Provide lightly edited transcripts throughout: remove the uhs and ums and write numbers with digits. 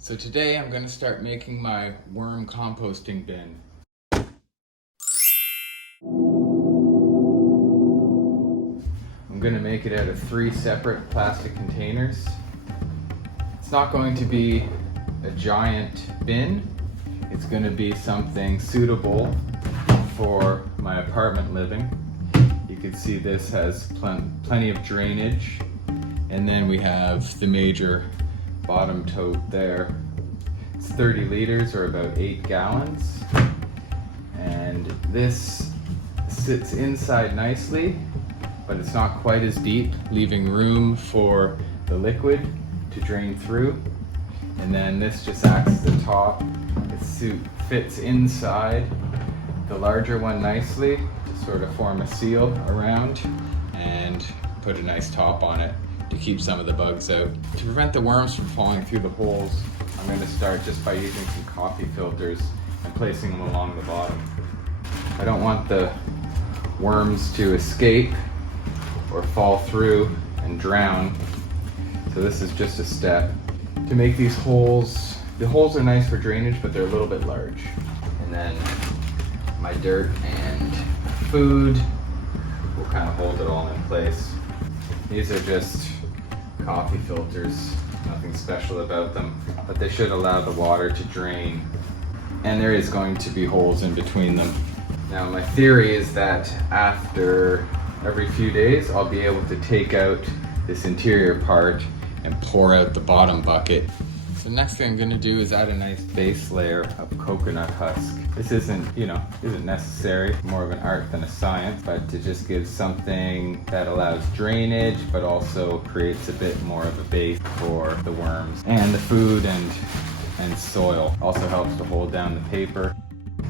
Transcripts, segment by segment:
So today I'm going to start making my worm composting bin. I'm going to make it out of 3 separate plastic containers. It's not going to be a giant bin. It's going to be something suitable for my apartment living. You can see this has plenty of drainage. And then we have the major bottom tote there. It's 30 liters or about 8 gallons. And this sits inside nicely, but it's not quite as deep, leaving room for the liquid to drain through. And then this just acts as the top. It fits inside the larger one nicely to sort of form a seal around and put a nice top on it to keep some of the bugs out. To prevent the worms from falling through the holes, I'm going to start just by using some coffee filters and placing them along the bottom. I don't want the worms to escape or fall through and drown, so this is just a step. To make these holes, the holes are nice for drainage, but they're a little bit large. And then my dirt and food will kind of hold it all in place. These are just coffee filters, nothing special about them, but they should allow the water to drain. And there is going to be holes in between them. Now my theory is that after every few days, I'll be able to take out this interior part and pour out the bottom bucket. The next thing I'm going to do is add a nice base layer of coconut husk. This isn't necessary, more of an art than a science, but to just give something that allows drainage, but also creates a bit more of a base for the worms and the food and soil. Also helps to hold down the paper.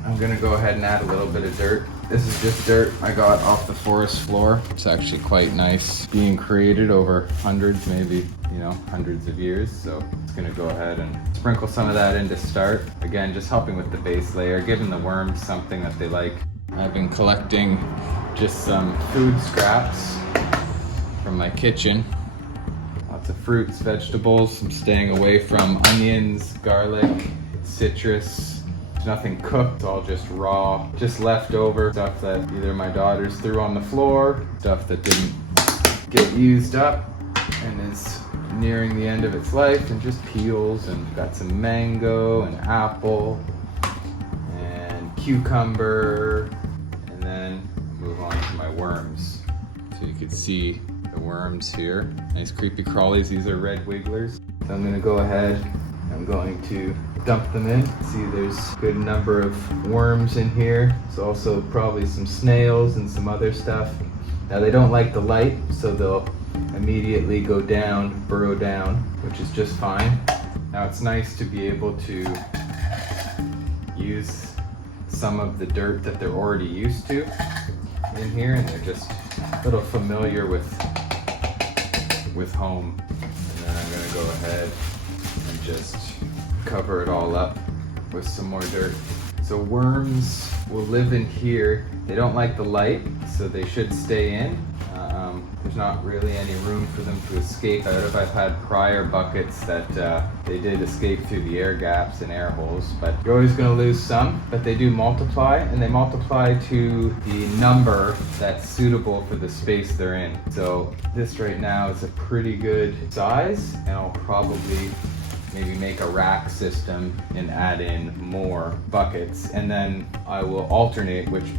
I'm gonna go ahead and add a little bit of dirt. This is just dirt I got off the forest floor. It's actually quite nice, being created over hundreds of years. So it's gonna go ahead and sprinkle some of that in to start. Again, just helping with the base layer, giving the worms something that they like. I've been collecting just some food scraps from my kitchen. Lots of fruits, vegetables. I'm staying away from onions, garlic, citrus. Nothing cooked, it's all just raw, just leftover stuff that either my daughters threw on the floor, stuff that didn't get used up and is nearing the end of its life, and just peels, and got some mango and apple and cucumber, and then move on to my worms. So you can see the worms here, nice creepy crawlies. These are red wigglers. So I'm gonna go ahead, I'm going to dump them in. See, there's a good number of worms in here. There's also probably some snails and some other stuff. Now they don't like the light, so they'll immediately go down, burrow down, which is just fine. Now it's nice to be able to use some of the dirt that they're already used to in here, and they're just a little familiar with home. And then I'm gonna go ahead and just cover it all up with some more dirt. So worms will live in here. They don't like the light, so they should stay in. There's not really any room for them to escape out of. I've had prior buckets that they did escape through the air gaps and air holes, but you're always going to lose some, but they do multiply, and they multiply to the number that's suitable for the space they're in. So this right now is a pretty good size, and I'll probably maybe make a rack system and add in more buckets, and then I will alternate which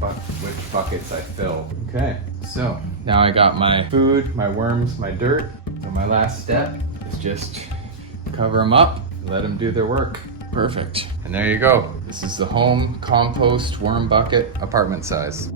buckets I fill. Okay, so now I got my food, my worms, my dirt. So my last step is just cover them up, let them do their work. Perfect. And there you go. This is the home compost worm bucket, apartment size.